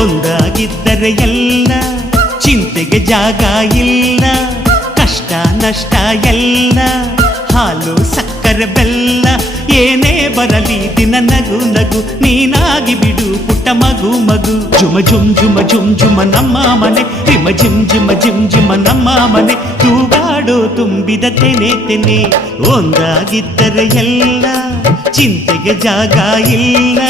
ಒಂದಾಗಿದ್ದರೆ ಎಲ್ಲ ಚಿಂತೆಗೆ ಜಾಗ ಇಲ್ಲ, ಕಷ್ಟ ನಷ್ಟ ಎಲ್ಲ ಹಾಲು ಸಕ್ಕರೆ ಬೆಲ್ಲ ಏನೇ ಬರಲಿ ದಿನ ನಗು ನಗು ನೀನಾಗಿ ಬಿಡು ಪುಟ್ಟ ಮಗು ಮಗು. ಜುಮ ಜುಮ್ ಜುಮ ಜುಮ್ ಜುಮ ನಮ್ಮ ಮನೆ, ರಿಮ ಜಿಮ್ ಜಿಮ ಜಿಮ್ ಜಿಮ ನಮ್ಮ ಮನೆ, ತೂಗಾಡೋ ತುಂಬಿದ ತೆನೆ ತೆನೆ. ಒಂದಾಗಿದ್ದರೆ ಎಲ್ಲ ಚಿಂತೆಗೆ ಜಾಗ ಇಲ್ಲ.